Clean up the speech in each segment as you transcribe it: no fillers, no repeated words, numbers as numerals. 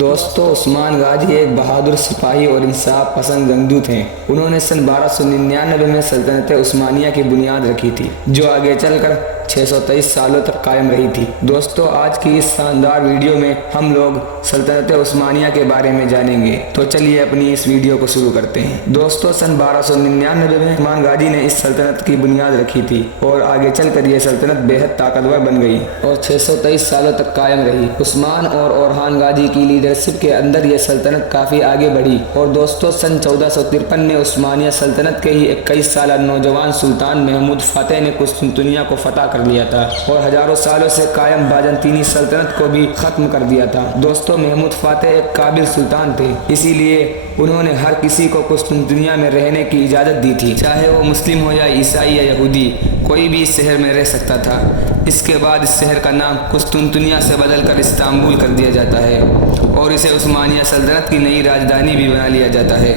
دوستو عثمان غازی ایک بہادر سپاہی اور انصاف پسند جنگجو تھے۔ انہوں نے سن 1299 میں سلطنت عثمانیہ کی بنیاد رکھی تھی، جو آگے چل کر 623 سالوں تک قائم رہی تھی۔ دوستو آج کی اس شاندار ویڈیو میں ہم لوگ سلطنت عثمانیہ کے بارے میں جانیں گے، تو چلیے اپنی اس ویڈیو کو شروع کرتے ہیں۔ دوستو سن 1299 میں عثمان غازی نے اس سلطنت کی بنیاد رکھی تھی اور آگے چل کر یہ سلطنت بے حد طاقتور بن گئی اور 623 سالوں تک قائم رہی۔ عثمان اور اورحان غازی کی لیڈرشپ کے اندر یہ سلطنت کافی آگے بڑھی اور دوستو سن 1453 میں عثمانیہ سلطنت کے ہی 21 سالہ نوجوان سلطان محمود فاتح نے قسطنطنیہ کو فتح کر لیا تھا اور ہزاروں سالوں سے قائم بازنطینی سلطنت کو بھی ختم کر دیا تھا۔ دوستو محمود فاتح ایک قابل سلطان تھے، اسی لیے انہوں نے ہر کسی کو قسطنطنیہ میں رہنے کی اجازت دی تھی، چاہے وہ مسلم ہو یا عیسائی یا یہودی، کوئی بھی اس شہر میں رہ سکتا تھا۔ اس کے بعد اس شہر کا نام قسطنطنیہ سے بدل کر استنبول کر دیا جاتا ہے اور اسے عثمانیہ سلطنت کی نئی راجدھانی بھی بنا لیا جاتا ہے۔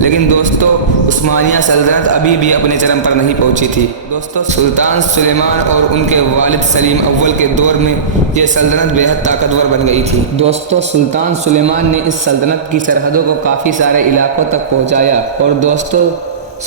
لیکن دوستو عثمانیہ سلطنت ابھی بھی اپنے چرم پر نہیں پہنچی تھی۔ دوستو سلطان سلیمان اور ان کے والد سلیم اول کے دور میں یہ سلطنت بے حد طاقتور بن گئی تھی۔ دوستو سلطان سلیمان نے اس سلطنت کی سرحدوں کو کافی سارے علاقوں تک پہنچایا اور دوستو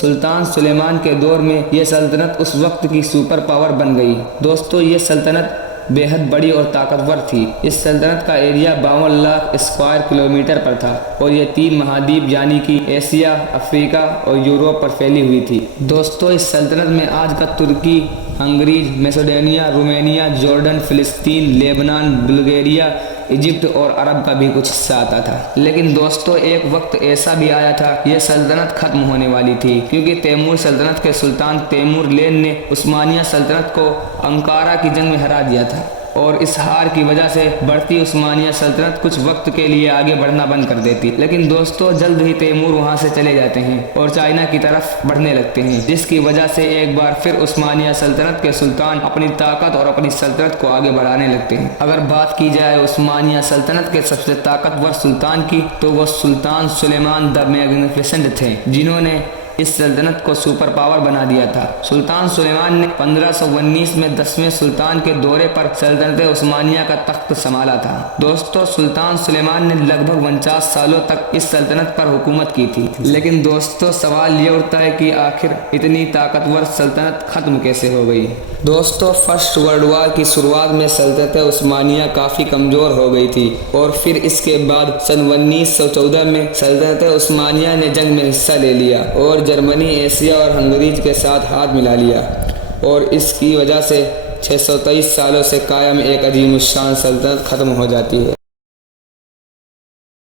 سلطان سلیمان کے دور میں یہ سلطنت اس وقت کی سپر پاور بن گئی۔ دوستو یہ سلطنت بے حد بڑی اور طاقتور تھی۔ اس سلطنت کا ایریا 52 لاکھ اسکوائر کلومیٹر پر تھا اور یہ 3 مہادیپ یعنی کہ ایشیا، افریقہ اور یوروپ پر پھیلی ہوئی تھی۔ دوستو اس سلطنت میں آج کا ترکی، ہنگری، میسیڈونیا، رومانیہ، جارڈن، فلسطین، لیبنان، بلغاریہ، ایجپٹ اور عرب کا بھی کچھ حصہ آتا تھا۔ لیکن دوستو ایک وقت ایسا بھی آیا تھا یہ سلطنت ختم ہونے والی تھی، کیونکہ تیمور سلطنت کے سلطان تیمور لین نے عثمانیہ سلطنت کو انکارا کی جنگ میں ہرا دیا تھا اور اس ہار کی وجہ سے بڑھتی عثمانیہ سلطنت کچھ وقت کے لیے آگے بڑھنا بند کر دیتی۔ لیکن دوستو جلد ہی تیمور وہاں سے چلے جاتے ہیں اور چائنا کی طرف بڑھنے لگتے ہیں، جس کی وجہ سے ایک بار پھر عثمانیہ سلطنت کے سلطان اپنی طاقت اور اپنی سلطنت کو آگے بڑھانے لگتے ہیں۔ اگر بات کی جائے عثمانیہ سلطنت کے سب سے طاقتور سلطان کی تو وہ سلطان سلیمان دی میگنیفیسنٹ تھے، جنہوں نے اس سلطنت کو سپر پاور بنا دیا تھا۔ سلطان سلیمان نے 1519 میں 10ویں سلطان کے دورے پر سلطنت عثمانیہ کا تخت سنبھالا تھا۔ دوستو سلطان سلیمان نے لگ بھگ 49 سالوں تک اس سلطنت پر حکومت کی تھی۔ لیکن دوستو سوال یہ اٹھتا ہے کہ آخر اتنی طاقتور سلطنت ختم کیسے ہو گئی؟ دوستو فرسٹ ورلڈ وار کی شروعات میں سلطنت عثمانیہ کافی کمزور ہو گئی تھی اور پھر اس کے بعد سن 1914 میں سلطنت عثمانیہ نے جنگ میں حصہ لے لیا اور جرمنی، ایشیا اور ہنگری کے ساتھ ہاتھ ملا لیا اور اس کی وجہ سے 623 سالوں سے قائم ایک عظیم الشان سلطنت ختم ہو جاتی ہے۔